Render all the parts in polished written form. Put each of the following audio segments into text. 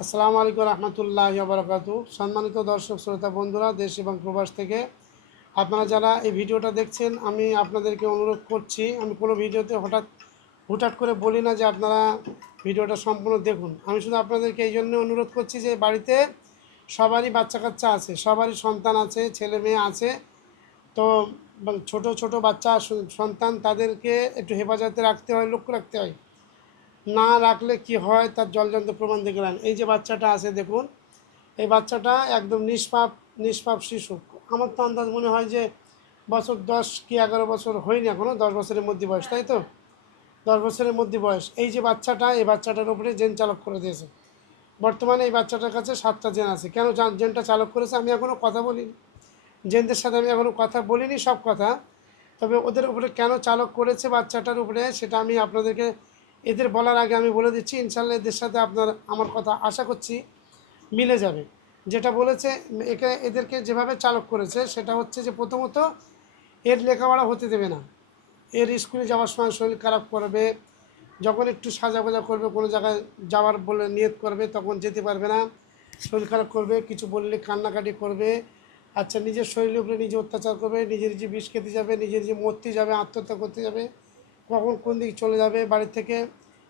আসসালামু আলাইকুম রহমতুল্লাহি ওয়া বারাকাতু। সম্মানিত দর্শক শ্রোতা বন্ধুরা, দেশ এবং প্রবাস থেকে আপনারা যারা এই ভিডিওটা দেখছেন, আমি আপনাদেরকে অনুরোধ করছি, আমি কোনো ভিডিওতে হুটহাট করে বলি না যে আপনারা ভিডিওটা সম্পূর্ণ দেখুন। আমি শুধু আপনাদেরকে এই জন্য অনুরোধ করছি যে বাড়িতে সবারই বাচ্চা কাচ্চা আছে, সবারই সন্তান আছে, ছেলে মেয়ে আছে। তো ছোট ছোট বাচ্চা সন্তান, তাদেরকে একটু হেফাজতে রাখতে হয়, লক্ষ্য রাখতে হয়। না রাখলে কি হয় তার জলজান্ত প্রমাণ দেখলেন। এই যে বাচ্চাটা আছে দেখুন, এই বাচ্চাটা একদম নিষ্পাপ শিশু। আমার তো আন্দাজ মনে হয় যে বছর 10 কি 11 বছর হয়নি, এখনও 10 বছরের মধ্যে বয়স, তাই তো? 10 বছরের মধ্যে বয়স। এই যে বাচ্চাটা, এই বাচ্চাটার উপরে জেন চালক করে দিয়েছে। বর্তমানে এই বাচ্চাটার কাছে 7টা জেন আছে। কেন জেনটা চালক করেছে আমি এখনও কথা বলিনি, জেনদের সাথে আমি এখনও কথা বলিনি সব কথা। তবে ওদের উপরে কেন চালক করেছে বাচ্চাটার উপরে, সেটা আমি আপনাদেরকে এদের বলার আগে আমি বলে দিচ্ছি। ইনশাল্লাহ এদের সাথে আপনার আমার কথা আশা করছি মিলে যাবে। যেটা বলেছে এদেরকে যেভাবে চালক করেছে সেটা হচ্ছে যে প্রথমত এর লেখাপড়া হতে দেবে না। এর স্কুলে যাওয়ার সময় শরীর খারাপ করবে, যখন একটু সাজা গোজা করবে, কোনো জায়গায় যাওয়ার বলে নিয়ত করবে, তখন যেতে পারবে না, শরীর খারাপ করবে, কিছু বললে কান্নাকাটি করবে। আচ্ছা, নিজের শরীরের উপরে নিজে অত্যাচার করবে, নিজের যে বিষ খেতে যাবে, নিজের যে মরতে যাবে, আত্মহত্যা করতে যাবে, কখন কোন দিকে চলে যাবে বাড়ি থেকে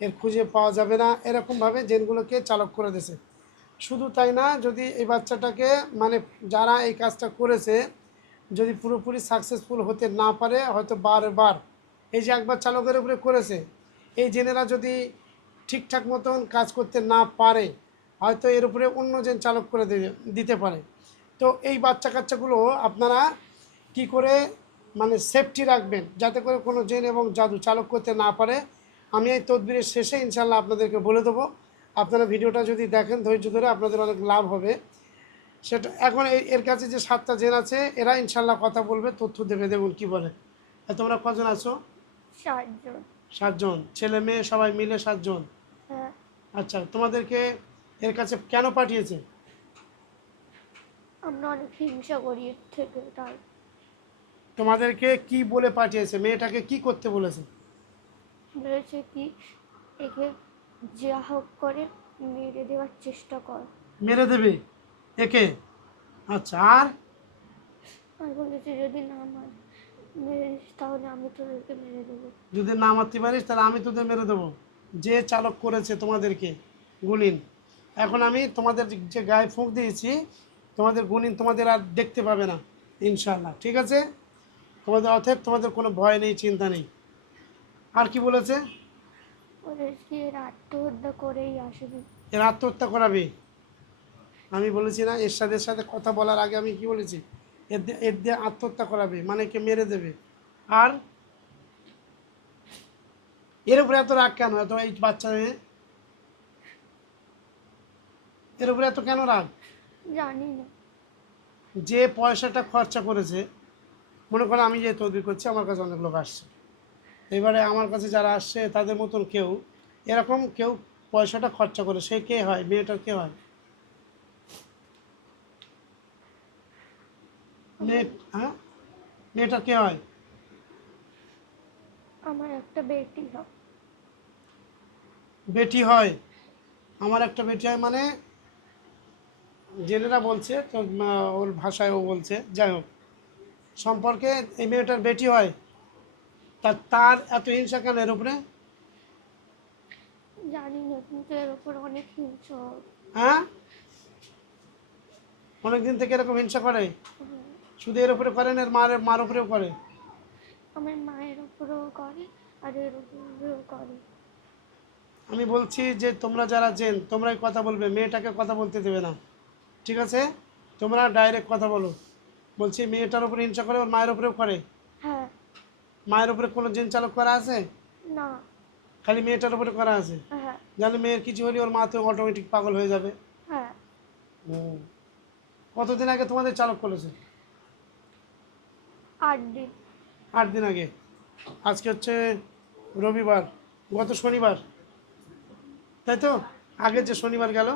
এর খুঁজে পাওয়া যাবে না। এরকমভাবে জেনগুলোকে চালক করে দিয়েছে। শুধু তাই না, যদি এই বাচ্চাটাকে মানে যারা এই কাজটা করেছে যদি পুরোপুরি সাকসেসফুল হতে না পারে, হয়তো বারবার, এই যে একবার চালকের উপরে করেছে, এই জেনেরা যদি ঠিকঠাক মতন কাজ করতে না পারে, হয়তো এর উপরে অন্য জেন চালক করে দিতে পারে। তো এই বাচ্চা কাচ্চাগুলো আপনারা কি করে মানে সেফটি রাখবেন যাতে করে কোনো জেন এবং জাদু চালক করতে না পারে, আমি এই তদবিরের শেষে ইনশাল্লাহ আপনাদেরকে বলে দেবো। আপনারা ভিডিওটা যদি দেখেন ধৈর্য ধরে, আপনাদের অনেক লাভ হবে। সেটা এখন এর কাছে যে 7টা জেন আছে, এরা ইনশাল্লাহ কথা বলবে, তথ্য দেবে। দেখুন কি বলে। তোমরা কজন আছো? 7 জন। 7 জন, ছেলে মেয়ে সবাই মিলে 7 জন। হ্যাঁ, আচ্ছা, তোমাদেরকে এর কাছে কেন পাঠিয়েছে? আমরা অনেক হিংসা করি এর থেকে, তাই তোমাদেরকে কি বলে পাঠিয়েছে? মেয়েটাকে কি করতে বলেছে? বলেছে কি একে যা হোক করে মেরে দেওয়ার চেষ্টা কর। মেরে দেবে একে? আচ্ছা, আর? আর বলেছে যদি না মেরে দিস তাহলে আমি তোদেরকে মেরে দেবো। যদি না মারতে পারিস তাহলে আমি তোদের মেরে দেবো। যে চালক করেছে তোমাদেরকে গুলিন, এখন আমি তোমাদের যে গায়ে ফুঁক দিয়েছি, তোমাদের গুলিন তোমাদের আর দেখতে পাবে না ইনশাল্লাহ, ঠিক আছে? তোমাদের অতএব তোমাদের কোনো ভয় নেই, চিন্তা নেই। আর কি বলেছে? বলেছে এর আত্মহত্যা করেই আসবে। এর আত্মহত্যা করাবে? আমি বলেছি না, এর সাথে কথা বলার আগে আমি কি বলেছি? এর দিয়ে আত্মহত্যা করাবে, মানে কে মেরে দেবে। আর এর উপরে এত রাগ কেন? এত এই বাচ্চা মেয়ে, এর উপরে এত কেন রাগ? জানি না। যে পয়সাটা খরচা করেছে, মনে করো আমি যে তদবির করছি, আমার কাছে অনেক লোক আসছে, এবারে আমার কাছে যারা আসছে তাদের মতন কেউ এরকম কেউ পয়সাটা খরচা করে, সে কে হয়? মেয়েটার কে হয়? মেয়ে, আমার হ্যাঁ, মেয়েটার কে হয়? আমার একটা বেটি হয়। বেটি হয়? আমার একটা বেটি হয় মানে জেনেরা বলছে তো, ওর ভাষায় ও বলছে, যাই হোক, সম্পর্কে এই মেয়েটার বেটি হয়। তার এত হিংসা কেন এর উপরে? জানি না, কিন্তু এর ওপর অনেক হিংসা হয়। হ্যাঁ, অনেকদিন থেকে এরকম হিংসা করে? হ্যাঁ, শুধু এর উপরে করেন, এর মার উপরেও করে? আমার মায়ের ওপরেও করে আর এর ওপরেও করে। আমি বলছি যে তোমরা যারা জেন, তোমরাই কথা বলবে, মেয়েটাকে কথা বলতে দেবে না, ঠিক আছে? তোমরা ডাইরেক্ট কথা বলো। বলছি মেয়েটার উপরে হিংসা করে, ওর মায়ের উপরেও করে? হ্যাঁ। মায়ের উপরে কোনো জেন চালক করা আছে? না। খালি মেয়েটার উপরে করা আছে? হ্যাঁ। জানলে মেয়ের কিছু হলে ওর মা তো অটোমেটিক পাগল হয়ে যাবে। হ্যাঁ। হুম। কতদিন আগে তোমাদের চালক করেছে? 8 দিন। 8 দিন আগে। আজকে হচ্ছে রবিবার, গত শনিবার, তাই তো? আগের যে শনিবার গেল,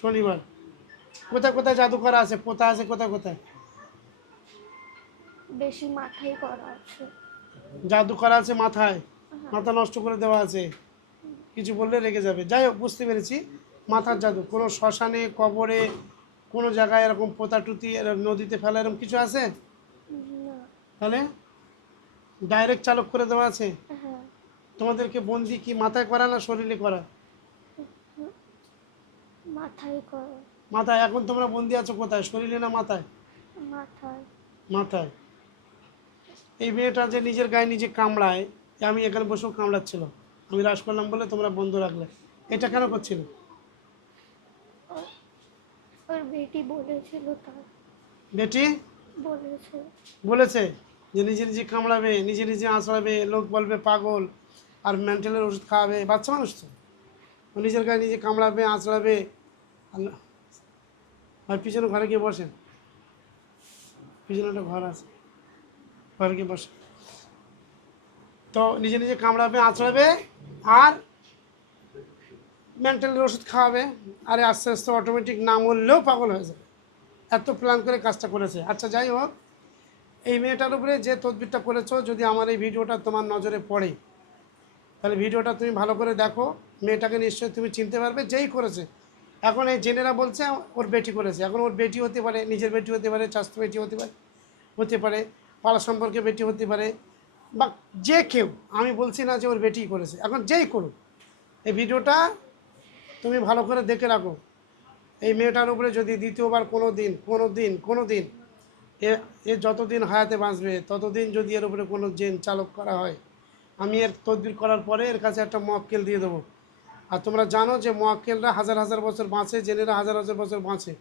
শনিবার। কোথায় কোথায় জাদু করা আছে, পোতা আছে কোথায় কোথায়? বেশি মাথায় করা আছে। জাদু করা আছে মাথায়, হ্যাঁ। মাথা নষ্ট করে দেওয়া আছে, কিছু বললে রেগে যাবে। যাই হোক, বুঝতে পেরেছি। মাথার জাদু কোনো শ্মশানে, কবরে, কোনো জায়গায় এরকম পোতাটুতি নদীতে ফেলা এরকম কিছু আছে? না। তাহলে ডাইরেক্ট চালক করে দেওয়া আছে। হ্যাঁ। তোমাদেরকে বন্দি কি মাথায় করা না শরীরে করা? মাথায় করো। মাথায়। এখন তোমরা বন্দি আছো কোথায়, শরীরে না মাথায়? মাথায়। মাথায়। এই মেয়েটা যে নিজের গায়ে নিজে কামড়ায়, আমি এখানে বসেও কামড়াচ্ছিল, আমি রাস করলাম বলে তোমরা বন্ধ রাখলে, এটা কেন করছিল? ও- ওর বেটি বলেছিল তার। বেটি বলেছে। বলেছে যে নিজে নিজে কামড়াবে, নিজে নিজে আঁচড়াবে, লোক বলবে পাগল, আর মেন্টালের ওষুধ খাওয়াবে। বাচ্চা মানুষ তো, ও নিজের গায়ে নিজে কামড়াবে, আঁচড়াবে। আল্লাহ। আর পিছনে ঘরে গিয়ে বসেন, পিছনে একটা ঘর আছে, ঘরে গিয়ে বসে। তো নিজে নিজে কামড়াবে, আঁচড়াবে, আর মেন্টালের ওষুধ খাওয়াবে। আরে আস্তে আস্তে অটোমেটিক না মরলেও পাগল হয়ে যাবে। এত প্ল্যান করে কাজটা করেছে। আচ্ছা যাই হোক, এই মেয়েটার উপরে যে তদবিরটা করেছো, যদি আমার এই ভিডিওটা তোমার নজরে পড়ে, তাহলে ভিডিওটা তুমি ভালো করে দেখো। মেয়েটাকে নিশ্চয়ই তুমি চিনতে পারবে, যেই করেছে। এখন এই জেনেরা বলছে ওর বেটি করেছে, এখন ওর বেটি হতে পারে, নিজের বেটি হতে পারে, চাস্তো বেটি হতে পারে, পাড়া সম্পর্কে বেটি হতে পারে, বা যে কেউ। আমি বলছি না যে ওর বেটিই করেছে, এখন যেই করুক, এই ভিডিওটা তুমি ভালো করে দেখে রাখো। এই মেয়েটার উপরে যদি দ্বিতীয়বার কোনো দিন এ এ যতদিন হায়াতে বাঁচবে ততদিন যদি এর উপরে কোনো জেন চালক করা হয়, আমি এর তদবির করার পরে এর কাছে একটা মোয়াক্কেল দিয়ে দেবো। আর তোমরা জানো যে মোয়াক্কেলরা হাজার হাজার বছর বাঁচে, জেনেরা হাজার হাজার বছর বাঁচে।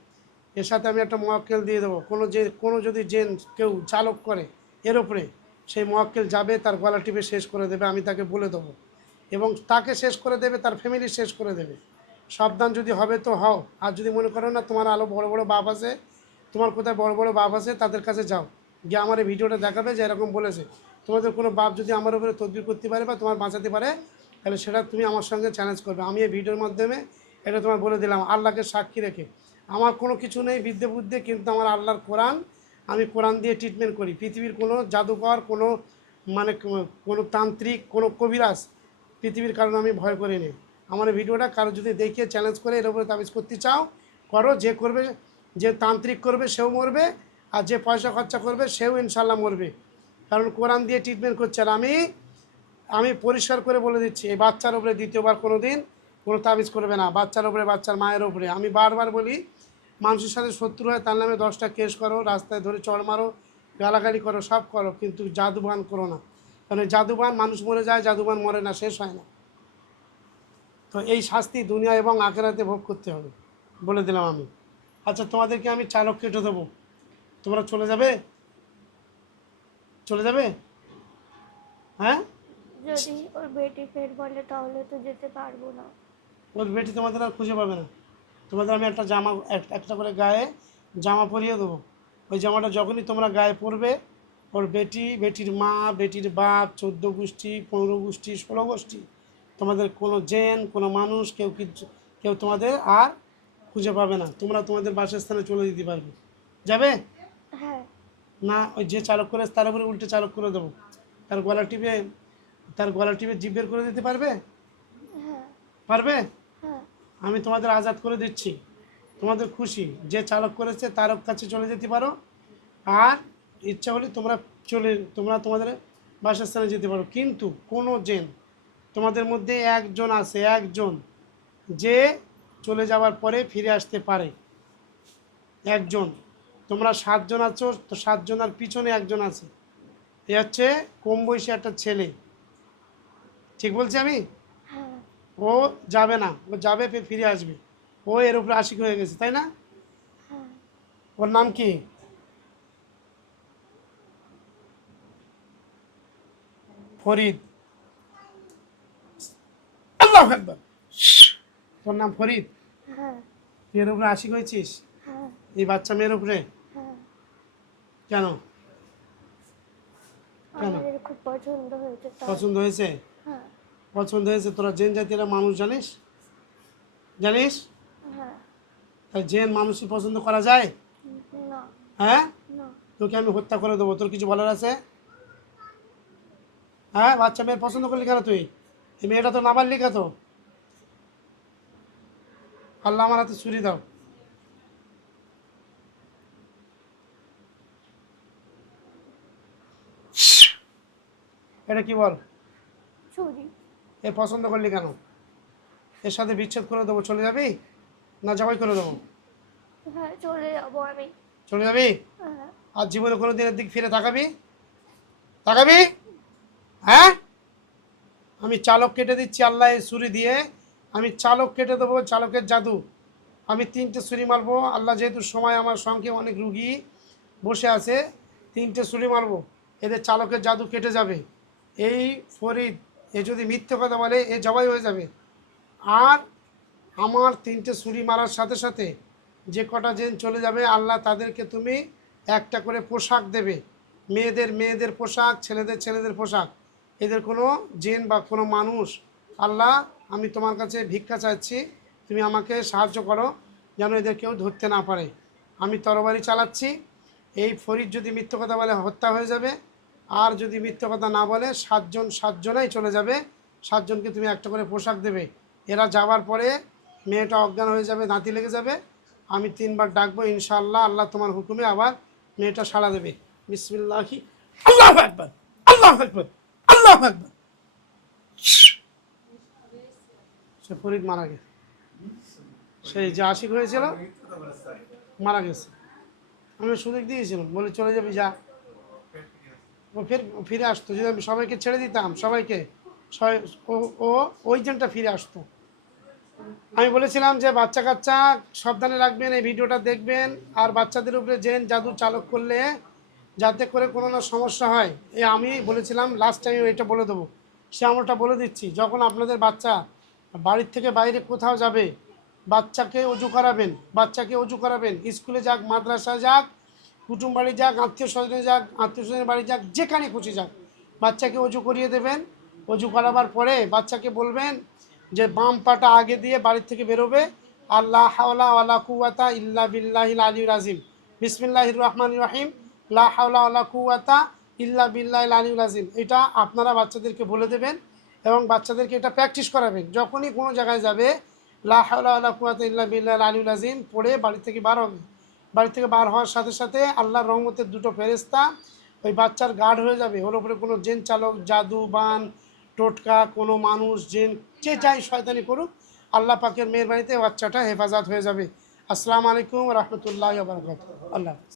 এর সাথে আমি একটা মোয়াক্কেল দিয়ে দেবো। কোনো যদি জেন কেউ চালক করে এর উপরে, সেই মোয়াক্কেল যাবে, তার গলা টিপে শেষ করে দেবে, আমি তাকে বলে দেবো। এবং তাকে শেষ করে দেবে, তার ফ্যামিলি শেষ করে দেবে। সাবধান যদি হবে তো হও। আর যদি মনে করো না তোমার আলো বড় বড় বাপ আছে, তোমার কোথায় বড় বড় বাপ আছে, তাদের কাছে যাও, গিয়ে আমার এই ভিডিওটা দেখাবে যে এরকম বলেছে। তোমাদের কোনো বাপ যদি আমার উপরে তদবির করতে পারে বা তোমার বাঁচাতে পারে, তাহলে সেটা তুমি আমার সঙ্গে চ্যালেঞ্জ করবে। আমি এই ভিডিওর মাধ্যমে এটা তোমার বলে দিলাম, আল্লাহকে সাক্ষী রেখে। আমার কোনো কিছু নেই বিদ্যে বুদ্ধি, কিন্তু আমার আল্লাহর কোরআন, আমি কোরআন দিয়ে ট্রিটমেন্ট করি। পৃথিবীর কোনো জাদুকর, কোনো মানে কোনো তান্ত্রিক, কোনো কবিরাজ পৃথিবীর কারণে আমি ভয় করি নি। আমার এই ভিডিওটা কারো যদি দেখিয়ে চ্যালেঞ্জ করে এর উপরে তাবিজ করতে চাও, করো। যে করবে, যে তান্ত্রিক করবে সেও মরবে, আর যে পয়সা খরচা করবে সেও ইনশাল্লাহ মরবে। কারণ কোরআন দিয়ে ট্রিটমেন্ট করছে। আর আমি পরিষ্কার করে বলে দিচ্ছি, এই বাচ্চার উপরে দ্বিতীয়বার কোনো দিন কোনো তাবিজ করবে না। বাচ্চার উপরে, বাচ্চার মায়ের উপরে। আমি বারবার বলি, মানুষের সাথে শত্রু হয় তার নামে 10টা কেস করো, রাস্তায় ধরে চড় মারো, গালাগালি করো, সব করো, কিন্তু জাদুবান করো না। কারণ জাদুবান মানুষ মরে যায়, জাদুবান মরে না, শেষ হয় না। তো এই শাস্তি দুনিয়া এবং আখেরাতে ভোগ করতে হবে, বলে দিলাম আমি। আচ্ছা তোমাদেরকে আমি চালক কেটে দেবো, তোমরা চলে যাবে? চলে যাবে? হ্যাঁ। যদি ওর বেটি ফের বলে তাহলে তো যেতে পারবো না। ওর বেটি তোমাদের আর খুঁজে পাবে না। তোমাদের আমি একটা জামা, একটা করে গায়ে জামা পরিয়ে দেবো। ওই জামাটা যখনই তোমরা গায়ে পরবে, ওর বেটি, বেটির মা, বেটির বাপ, 14 গোষ্ঠী, 15 গোষ্ঠী, 16 গোষ্ঠী, তোমাদের কোনো জেন, কোনো মানুষ, কেউ তোমাদের আর খুঁজে পাবে না। তোমরা তোমাদের বাসস্থানে চলে যেতে পারবে। যাবে? হ্যাঁ। না, ওই যে চালক করে তার উপরে উল্টে চালক করে দেবো। তার গলা টিপে তার গলা টিপে জিভ বের করে দিতে পারবে? হ্যাঁ। পারবে? হ্যাঁ। আমি তোমাদের আজাদ করে দিচ্ছি, তোমাদের খুশি। যে চালক করেছে তার কাছে চলে যেতে পারো। আর ইচ্ছা হলে তোমরা তোমাদের বাসস্থানে যেতে পারো। কিন্তু কোনো জেন, তোমাদের মধ্যে একজন আছে, একজন, যে চলে যাওয়ার পরে ফিরে আসতে পারে। একজন। তোমরা 7 জন আছো, তো 7 জনের পিছনে একজন আছে। এ হচ্ছে কম বয়সী একটা ছেলে। ঠিক বলছি আমি? হ্যাঁ। ও যাবে না, ও যাবে, ফিরে আসবে। ও এর উপরে আশিক হয়ে গেছে, তাই না? হ্যাঁ। ওর নাম কি? ফরিদ। আল্লাহু আকবার। তোর নাম ফরিদ? হ্যাঁ। তুই এর উপরে আশিক হয়েছিস হ্যাঁ। এই বাচ্চা মেয়ের উপরে? হ্যাঁ। কেন? কেন আমাদের খুব পছন্দ হয়েছে তাই। পছন্দ হয়েছে? হ্যাঁ। পছন্দ হয়েছে। তোরা জেন জাতিরা মানুষ জানিস? জানিস? হ্যাঁ। তাই জেন মানুষই পছন্দ করা যায়? না। হ্যাঁ। না। তোকে আমি হত্যা করে দেবো। তোর কিছু বলার আছে? হ্যাঁ, বাচ্চা মেয়ের পছন্দ করলি কেন তুই? এই মেয়েটা তো নাবালিকা তো। আল্লাহ আমার হাতে ছুরি দাও। এটা কি বল? ছুরি। এ পছন্দ করলি কেন? এর সাথে বিচ্ছেদ করে দেবো, চলে যাবি না জবাই করে দেবো? হ্যাঁ, চলে যাবো আমি। চলে যাবি? হ্যাঁ। আর জীবনে কোনো দিনের দিক ফিরে তাকাবি? তাকাবি? হ্যাঁ, আমি চালক কেটে দিচ্ছি আল্লাহ এই ছুরি দিয়ে। আমি চালক কেটে দেবো, চালকের জাদু। আমি 3টে ছুরি মারবো আল্লাহ, যেহেতু সময় আমার সঙ্গে অনেক রুগী বসে আছে, 3টে ছুরি মারবো, এদের চালকের জাদু কেটে যাবে। এই ফরিদ এ যদি মিথ্যে কথা বলে এ জবাই হয়ে যাবে। আর আমার 3টে ছুরি মারার সাথে সাথে যে কটা জেন চলে যাবে আল্লাহ তাদেরকে তুমি একটা করে পোশাক দেবে, মেয়েদের মেয়েদের পোশাক, ছেলেদের ছেলেদের পোশাক। এদের কোনো জেন বা কোনো মানুষ, আল্লাহ আমি তোমার কাছে ভিক্ষা চাচ্ছি, তুমি আমাকে সাহায্য করো যেন এদের কেউ ধরতে না পারে। আমি তরবারি চালাচ্ছি, এই ফরিদ যদি মিথ্যে কথা বলে হত্যা হয়ে যাবে, আর যদি মিথ্যে কথা না বলে 7জনাই চলে যাবে। 7জনকে তুমি একটা করে পোশাক দেবে। এরা যাওয়ার পরে মেয়েটা অজ্ঞান হয়ে যাবে, দাঁতি লেগে যাবে। আমি 3বার ডাকবো, ইনশাআল্লাহ আল্লাহ তোমার হুকুমে আবার মেয়েটা সাড়া দেবে। বিসমিল্লাহি আল্লাহু আকবার, আল্লাহু আকবার, আল্লাহু আকবার। সে ফরিদ মারা গেছে, সেই যে আশিক হয়েছিল মারা গেছে। আমি সুযোগ দিয়েছিলাম, বলে চলে যাবি যা। ও ফিরে আসতো, যদি আমি সবাইকে ছেড়ে দিতাম, সবাইকে ও ও ওই জনটা ফিরে আসতো। আমি বলেছিলাম যে বাচ্চা কাচ্চা সাবধানে রাখবেন, এই ভিডিওটা দেখবেন, আর বাচ্চাদের উপরে জেন জাদু চালক করলে যাতে করে কোনো না সমস্যা হয়, এই আমি বলেছিলাম লাস্ট টাইম এটা বলে দেবো, সে আমলটা বলে দিচ্ছি। যখন আপনাদের বাচ্চা বাড়ির থেকে বাইরে কোথাও যাবে, বাচ্চাকে অজু করাবেন, বাচ্চাকে অজু করাবেন, স্কুলে যাক, মাদ্রাসা যাক, কুটুম বাড়ি যাক, আত্মীয় স্বজনে যাক, আত্মীয় স্বজনের বাড়ি যাক, যেখানে খুশি যাক, বাচ্চাকে অজু করিয়ে দেবেন। অজু করাবার পরে বাচ্চাকে বলবেন যে বাম পাটা আগে দিয়ে বাড়ির থেকে বেরোবে, আল্লাহ হাওলা ওয়ালা কুওয়াতা ইল্লা বিল্লাহিল আলিয়্যিল আযীম, বিসমিল্লাহির রহমানির রহিম, লা হাওলা ওয়ালা কুওয়াতা ইল্লা বিল্লাহিল আলিয়্যিল আযীম। এটা আপনারা বাচ্চাদেরকে বলে দেবেন এবং বাচ্চাদেরকে এটা প্র্যাকটিস করাবেন। যখনই কোনো জায়গায় যাবে লা হাওলা ওয়ালা কুওয়াতা ইল্লা বিল্লাহিল আলিয়্যিল আযীম পড়ে বাড়ি থেকে বার হবে। বাড়ি থেকে বার হওয়ার সাথে সাথে আল্লাহর রহমতের 2টো ফেরেশতা ওই বাচ্চার গার্ড হয়ে যাবে। ওর উপরে কোনো জেন চালক, জাদু, বান, টোটকা, কোনো মানুষ, জেন, যে যাই শয়তানি করুক, আল্লাহ পাকের মেহেরবানিতে বাচ্চাটা হেফাজত হয়ে যাবে। আসসালামু আলাইকুম রহমতুল্লাহ বারাকাতুহু। আল্লাহ।